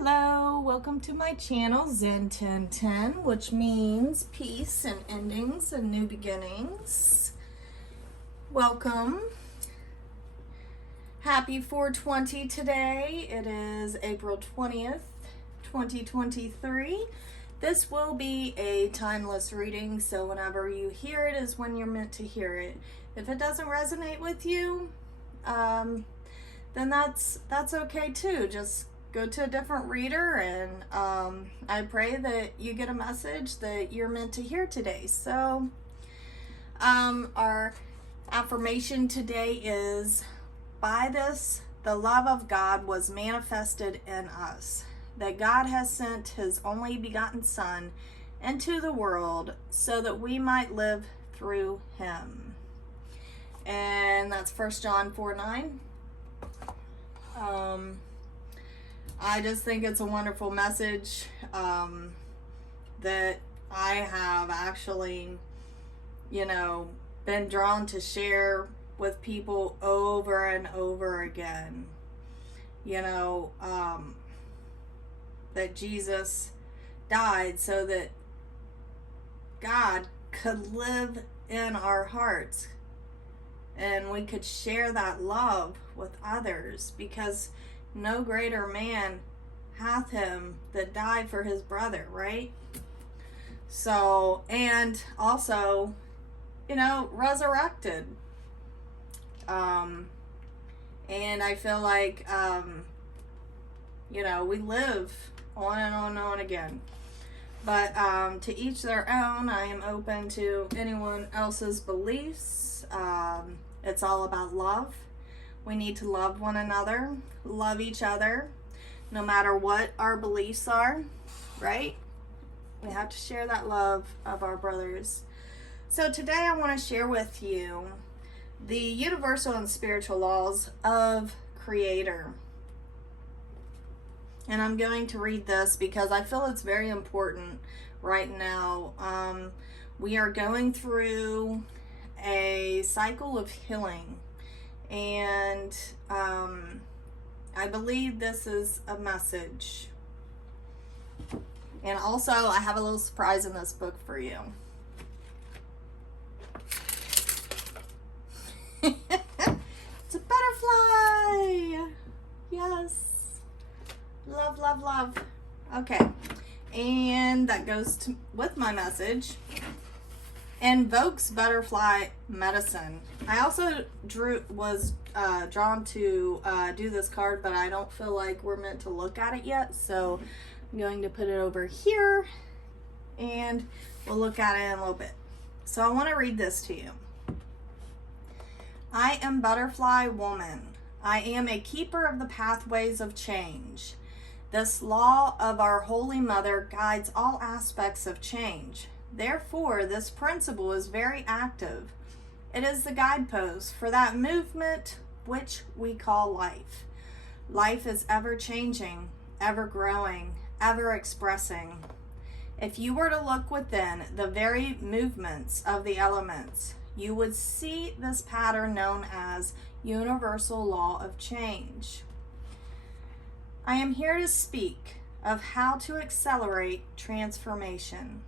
Hello, welcome to my channel Zen 1010, which means peace and endings and new beginnings. Welcome. Happy 420 today. It is April 20th, 2023. This will be a timeless reading, so whenever you hear it is when you're meant to hear it. If it doesn't resonate with you, then that's okay too. Just go to a different reader, and I pray that you get a message that you're meant to hear today. So our affirmation today is, by this the love of God was manifested in us, that God has sent his only begotten Son into the world so that we might live through him. And that's 1 John 4:9. I just think it's a wonderful message that I have actually, been drawn to share with people over and over again. That Jesus died so that God could live in our hearts and we could share that love with others, because no greater man hath him that died for his brother, right? So, and also, resurrected. And I feel like, we live on and on and on again. But to each their own. I am open to anyone else's beliefs. It's all about love. We need to love one another, love each other, no matter what our beliefs are, right? We have to share that love of our brothers. So today I want to share with you the universal and spiritual laws of Creator. And I'm going to read this because I feel it's very important right now. We are going through a cycle of healing. And I believe this is a message. And also, I have a little surprise in this book for you. It's a butterfly! Yes. Love, love, love. Okay. And that goes with my message. Invokes butterfly medicine. I also was drawn to do this card, but I don't feel like we're meant to look at it yet, so I'm going to put it over here and we'll look at it in a little bit. So I want to read this to you. I am Butterfly Woman. I am a keeper of the pathways of change. This law of our Holy Mother guides all aspects of change. Therefore, this principle is very active. It is the guidepost for that movement which we call life. Life is ever changing, ever growing, ever expressing. If you were to look within the very movements of the elements, you would see this pattern known as universal law of change. I am here to speak of how to accelerate transformation.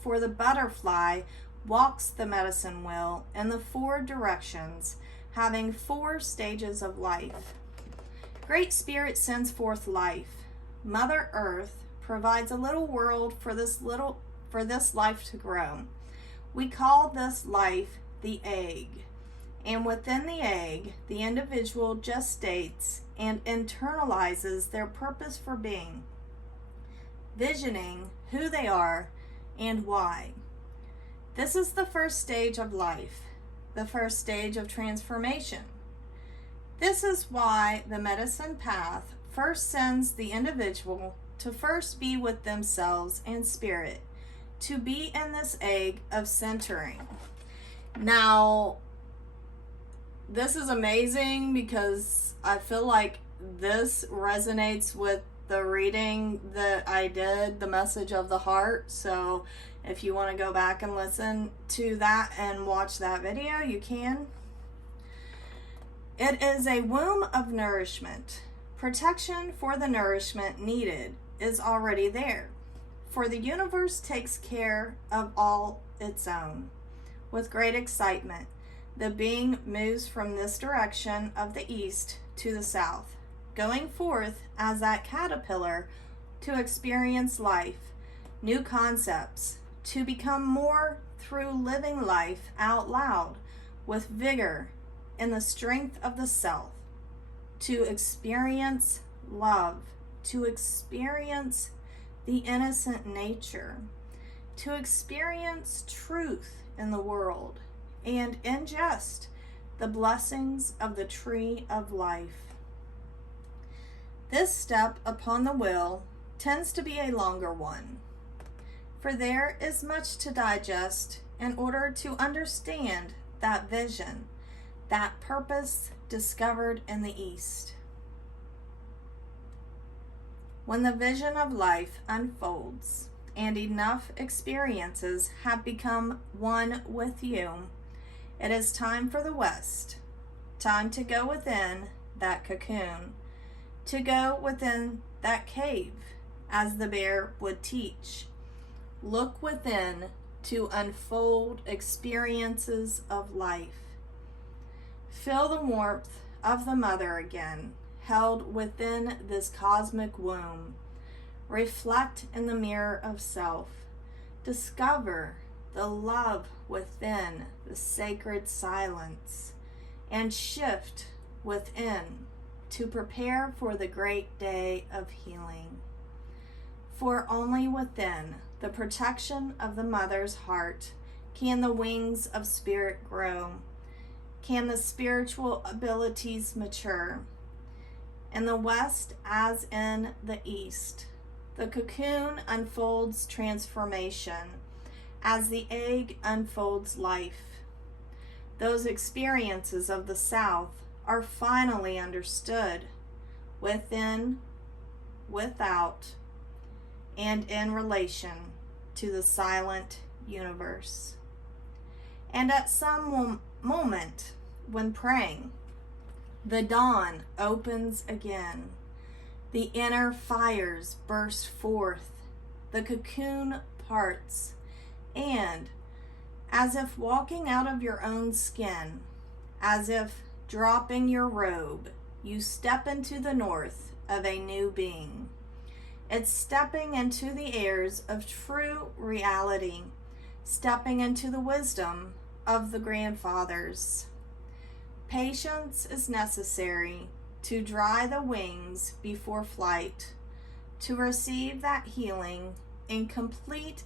For the butterfly walks the medicine wheel in the 4 directions, having 4 stages of life. Great Spirit sends forth life. Mother Earth provides a little world for this life to grow. We call this life the egg. And within the egg, the individual gestates and internalizes their purpose for being, visioning who they are and why. This is the first stage of life, the first stage of transformation. This is why the medicine path first sends the individual to first be with themselves and spirit, to be in this egg of centering. Now, this is amazing because I feel like this resonates with the reading that I did, the message of the heart. So if you want to go back and listen to that and watch that video, you can. It is a womb of nourishment. Protection for the nourishment needed is already there, for the universe takes care of all its own. With great excitement, the being moves from this direction of the east to the south, going forth as that caterpillar to experience life, new concepts, to become more through living life out loud with vigor in the strength of the self, to experience love, to experience the innocent nature, to experience truth in the world, and ingest the blessings of the tree of life. This step upon the will tends to be a longer one, for there is much to digest in order to understand that vision, that purpose discovered in the East. When the vision of life unfolds and enough experiences have become one with you, it is time for the West, time to go within that cocoon, to go within that cave, as the bear would teach. Look within to unfold experiences of life. Feel the warmth of the mother again, held within this cosmic womb. Reflect in the mirror of self. Discover the love within the sacred silence, and shift within to prepare for the great day of healing. For only within the protection of the mother's heart can the wings of spirit grow, can the spiritual abilities mature. In the West as in the East, the cocoon unfolds transformation as the egg unfolds life. Those experiences of the South are finally understood within, without, and in relation to the silent universe. And at some moment when praying, the dawn opens again. The inner fires burst forth. The cocoon parts. And as if walking out of your own skin, as if dropping your robe, you step into the north of a new being. It's stepping into the airs of true reality, stepping into the wisdom of the grandfathers. Patience is necessary to dry the wings before flight, to receive that healing in complete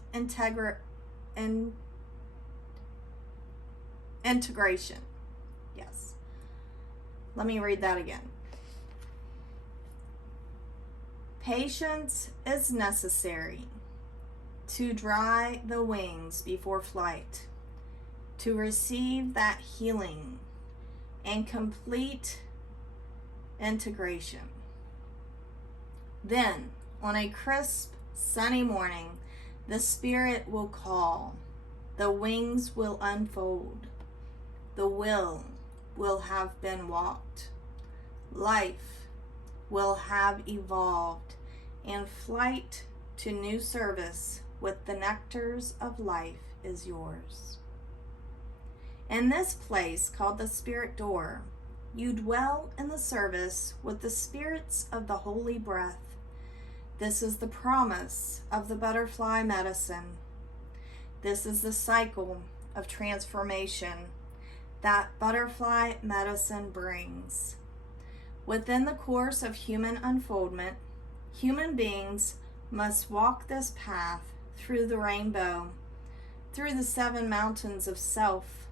integration. Yes. Let me read that again. Patience is necessary to dry the wings before flight, to receive that healing and complete integration. Then, on a crisp, sunny morning, the spirit will call, the wings will unfold, the will have been walked, life will have evolved, and flight to new service with the nectars of life is yours. In this place called the Spirit Door, you dwell in the service with the spirits of the holy breath. This is the promise of the butterfly medicine. This is the cycle of transformation that butterfly medicine brings. Within the course of human unfoldment, human beings must walk this path through the rainbow, through the 7 mountains of self,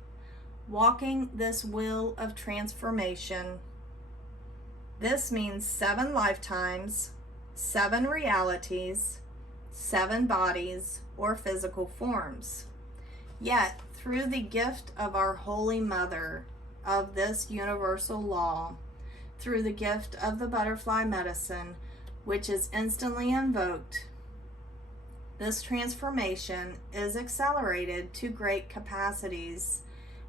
walking this wheel of transformation. This means 7 lifetimes, 7 realities, 7 bodies or physical forms. Yet, through the gift of our Holy Mother of this universal law, through the gift of the butterfly medicine, which is instantly invoked, this transformation is accelerated to great capacities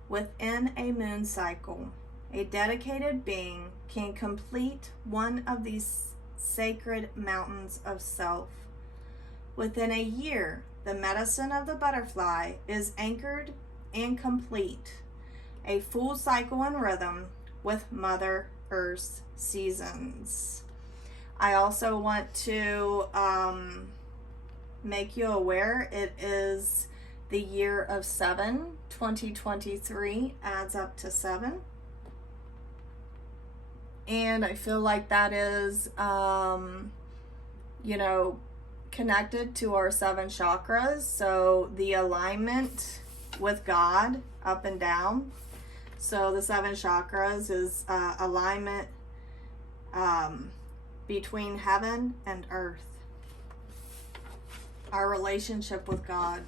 within a moon cycle, A dedicated being can complete one of these sacred mountains of self. Within a year, the medicine of the butterfly is anchored and complete, a full cycle and rhythm with Mother Earth's seasons. I also want to make you aware it is the year of 7. 2023 adds up to 7. And I feel like that is, connected to our 7 chakras. So the alignment with God up and down. So the 7 chakras is alignment between heaven and earth. Our relationship with God.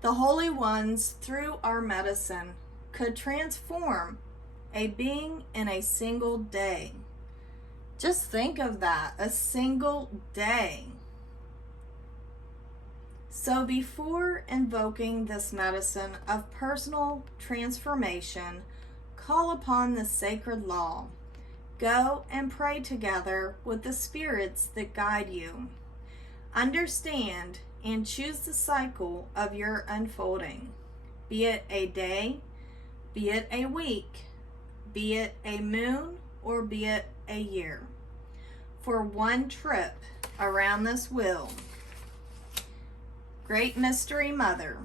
The holy ones, through our medicine, could transform a being in a single day. Just think of that, a single day. So before invoking this medicine of personal transformation, call upon the sacred law. Go and pray together with the spirits that guide you. Understand and choose the cycle of your unfolding, be it a day, be it a week, be it a moon, or be it a year. For one trip around this wheel, Great Mystery Mother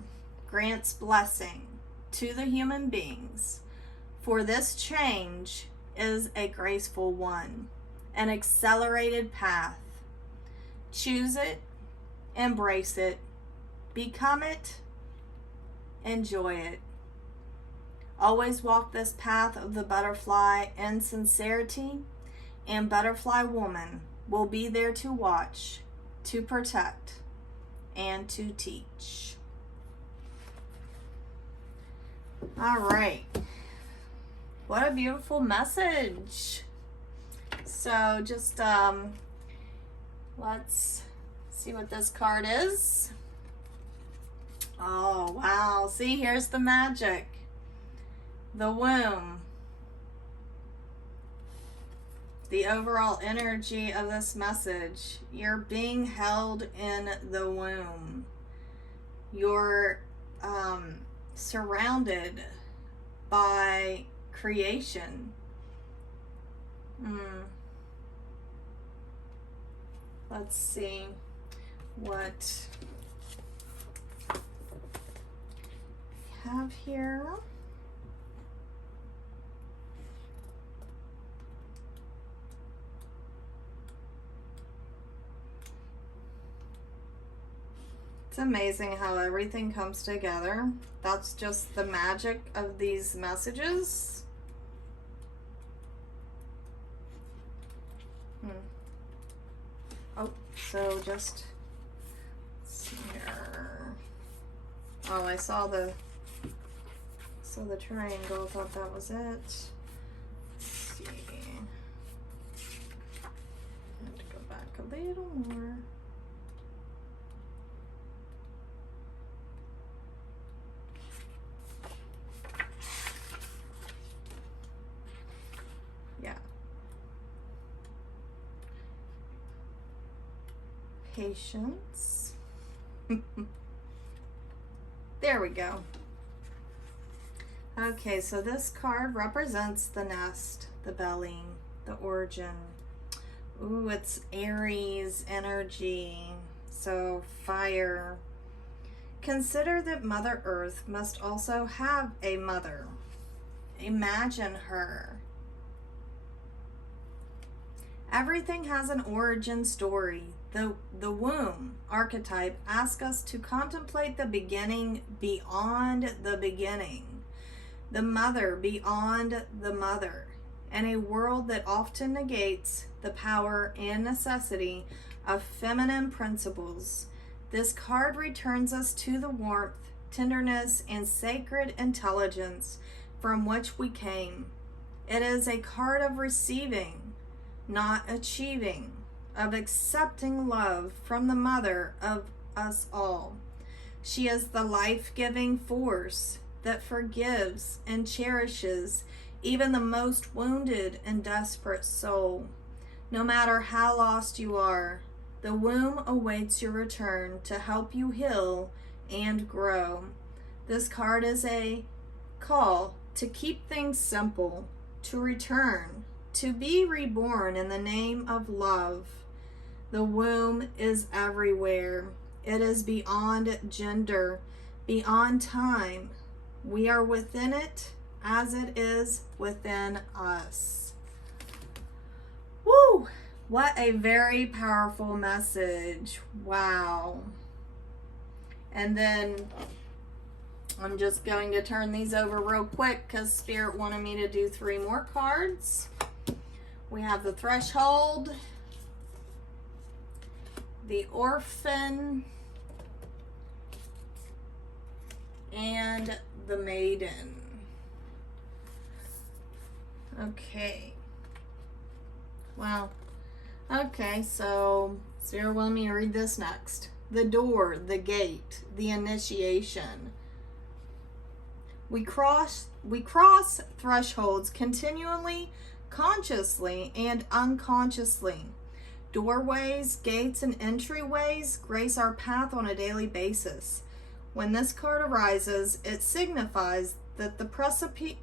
grants blessing to the human beings, for this change is a graceful one, an accelerated path. Choose it, embrace it, become it, enjoy it. Always walk this path of the butterfly in sincerity, and Butterfly Woman will be there to watch, to protect, and to teach. All right. What a beautiful message. So just let's see what this card is. Oh, wow. See, here's the magic. The womb. The overall energy of this message. You're being held in the womb. You're surrounded by creation. Let's see what we have here. It's amazing how everything comes together. That's just the magic of these messages. Oh, so just, let's see here. Oh, I saw the triangle, thought that was it. Let's see. I have to go back a little more. Yeah. Patience. There we go. Okay, so this card represents the nest, the belly, the origin. Ooh, it's Aries energy, so fire. Consider that Mother Earth must also have a mother. Imagine her. Everything has an origin story. The womb archetype asks us to contemplate the beginning beyond the beginning, the mother beyond the mother, and a world that often negates the power and necessity of feminine principles. This card returns us to the warmth, tenderness, and sacred intelligence from which we came. It is a card of receiving, not achieving, of accepting love from the mother of us all. She is the life-giving force that forgives and cherishes even the most wounded and desperate soul. No matter how lost you are, the womb awaits your return to help you heal and grow. This card is a call to keep things simple, to return, to be reborn in the name of love. The womb is everywhere. It is beyond gender, beyond time. We are within it as it is within us. Woo! What a very powerful message. Wow. And then I'm just going to turn these over real quick because Spirit wanted me to do 3 more cards. We have the Threshold, the Orphan, and the Maiden. Okay. Well, okay, so Spirit wanted me to read this next. The door, the gate, the initiation. We cross thresholds continually, consciously, and unconsciously. Doorways, gates, and entryways grace our path on a daily basis. When this card arises, it signifies that the precipice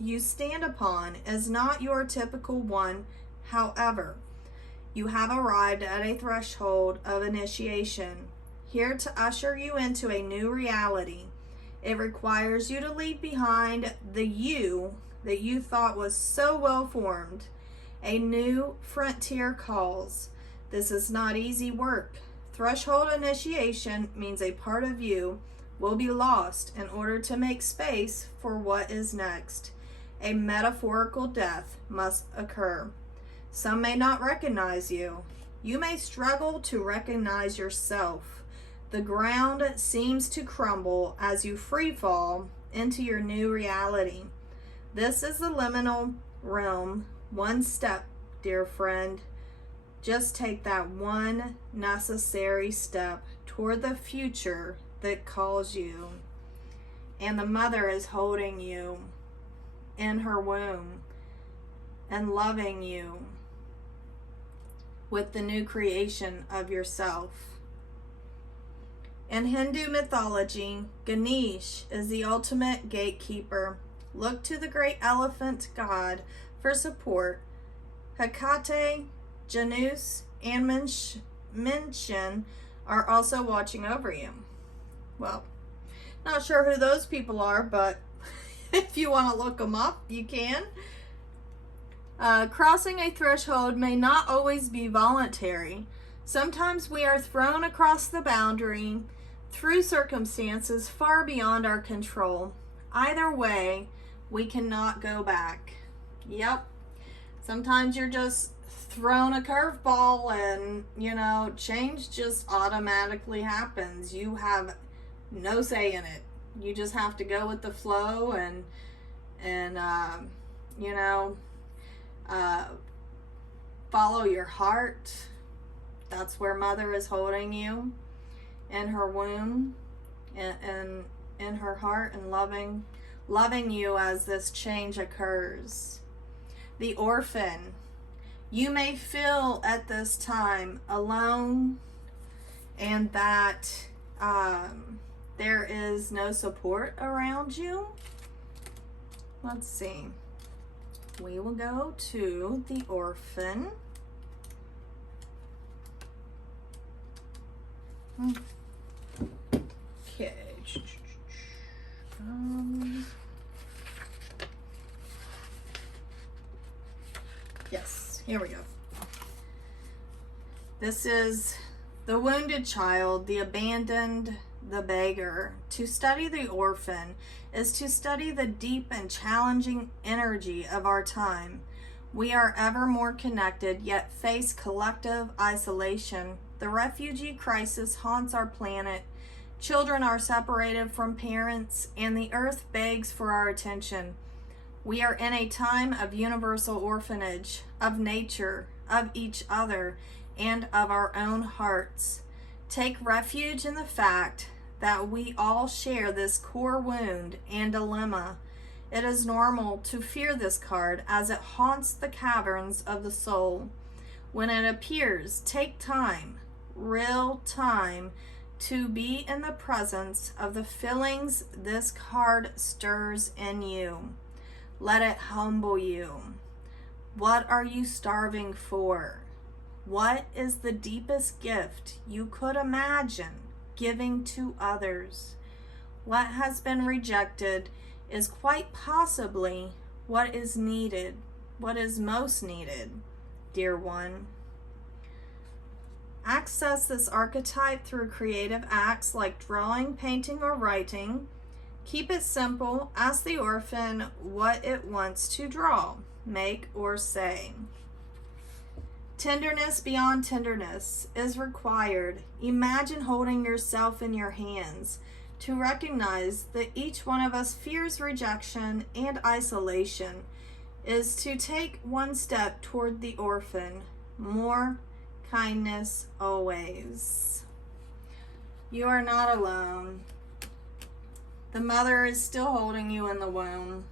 you stand upon is not your typical one. However, you have arrived at a threshold of initiation, here to usher you into a new reality. It requires you to leave behind the you that you thought was so well formed. A new frontier calls. This is not easy work. Threshold initiation means a part of you will be lost in order to make space for what is next. A metaphorical death must occur. Some may not recognize you. You may struggle to recognize yourself. The ground seems to crumble as you free fall into your new reality. This is the liminal realm. One step, dear friend. Just take that one necessary step toward the future that calls you. And the mother is holding you in her womb and loving you with the new creation of yourself. In Hindu mythology, Ganesh is the ultimate gatekeeper. Look to the great elephant god for support. Hecate, Janus, and Minshin are also watching over you. Well, not sure who those people are, but if you want to look them up, you can. Crossing a threshold may not always be voluntary. Sometimes we are thrown across the boundary through circumstances far beyond our control. Either way, we cannot go back. Yep. Sometimes you're just thrown a curveball and, change just automatically happens. You have no say in it. You just have to go with the flow and follow your heart. That's where Mother is holding you in her womb and in her heart and loving you as this change occurs. The Orphan. You may feel at this time alone and that there is no support around you. Let's see. We will go to the Orphan. Okay. Yes, here we go. This is the wounded child, the abandoned, the beggar. To study the orphan is to study the deep and challenging energy of our time. We are ever more connected, yet face collective isolation. The refugee crisis haunts our planet. Children are separated from parents, and the earth begs for our attention. We are in a time of universal orphanage, of nature, of each other, and of our own hearts. Take refuge in the fact that we all share this core wound and dilemma. It is normal to fear this card as it haunts the caverns of the soul. When it appears, take time, real time, to be in the presence of the feelings this card stirs in you. Let it humble you. What are you starving for? What is the deepest gift you could imagine giving to others? What has been rejected is quite possibly what is needed, what is most needed, dear one. Access this archetype through creative acts like drawing, painting, or writing. Keep it simple. Ask the orphan what it wants to draw, make, or say. Tenderness beyond tenderness is required. Imagine holding yourself in your hands to recognize that each one of us fears rejection and isolation is to take one step toward the orphan. More kindness always. You are not alone. The mother is still holding you in the womb.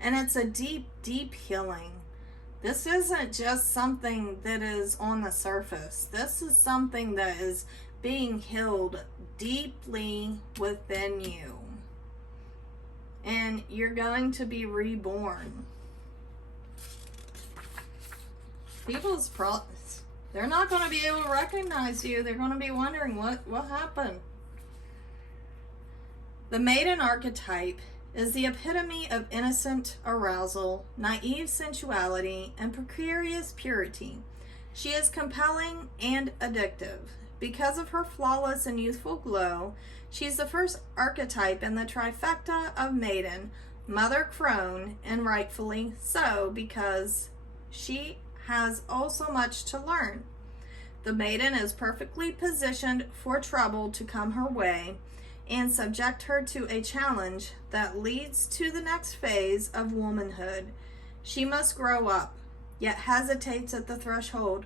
And it's a deep, deep healing. This isn't just something that is on the surface. This is something that is being healed deeply within you. And you're going to be reborn. They're not going to be able to recognize you. They're going to be wondering what happened. The maiden archetype is the epitome of innocent arousal, naive sensuality, and precarious purity. She is compelling and addictive. Because of her flawless and youthful glow, she's the first archetype in the trifecta of maiden, mother crone, and rightfully so, because she has also much to learn. The maiden is perfectly positioned for trouble to come her way and subject her to a challenge that leads to the next phase of womanhood. She must grow up, yet hesitates at the threshold,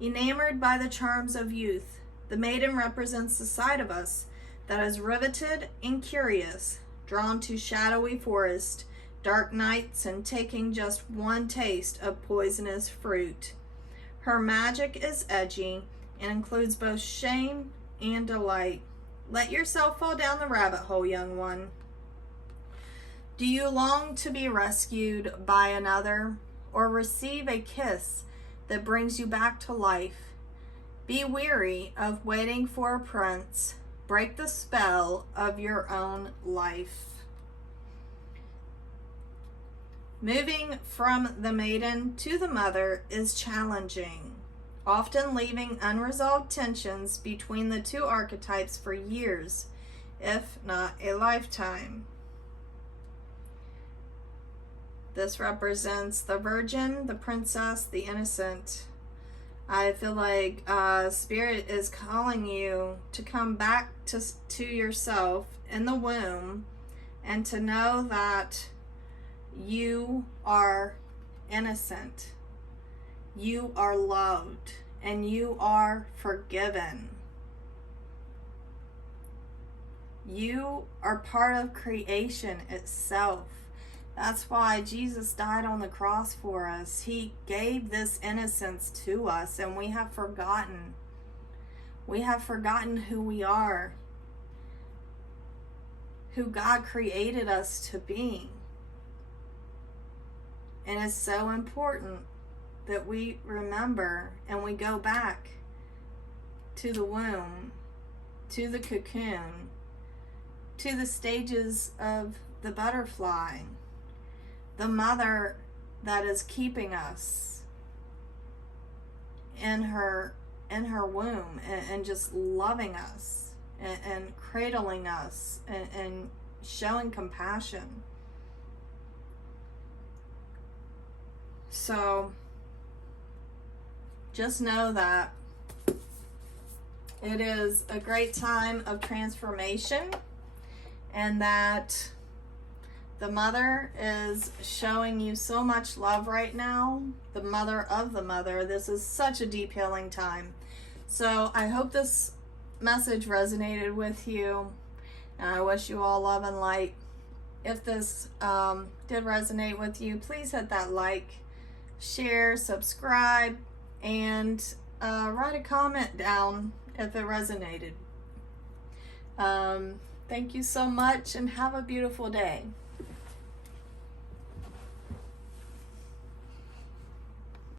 enamored by the charms of youth. The maiden represents the side of us that is riveted and curious, drawn to shadowy forest, dark nights, and taking just one taste of poisonous fruit. Her magic is edgy and includes both shame and delight. Let yourself fall down the rabbit hole, young one. Do you long to be rescued by another or receive a kiss that brings you back to life? Be weary of waiting for a prince. Break the spell of your own life. Moving from the maiden to the mother is challenging, often leaving unresolved tensions between the two archetypes for years, if not a lifetime. This represents the virgin, the princess, the innocent. I feel like Spirit is calling you to come back to yourself in the womb and to know that you are innocent, you are loved, and you are forgiven. You are part of creation itself. That's why Jesus died on the cross for us. He gave this innocence to us, and we have forgotten. We have forgotten who we are, who God created us to be. And it's so important that we remember and we go back to the womb, to the cocoon, to the stages of the butterfly, the mother that is keeping us in her womb and just loving us and cradling us and showing compassion. So just know that it is a great time of transformation, and that The mother is showing you so much love right now. The mother of the mother. This is such a deep healing time. So I hope this message resonated with you. And I wish you all love and light. If this did resonate with you, please hit that like, share, subscribe, and write a comment down if it resonated. Thank you so much and have a beautiful day.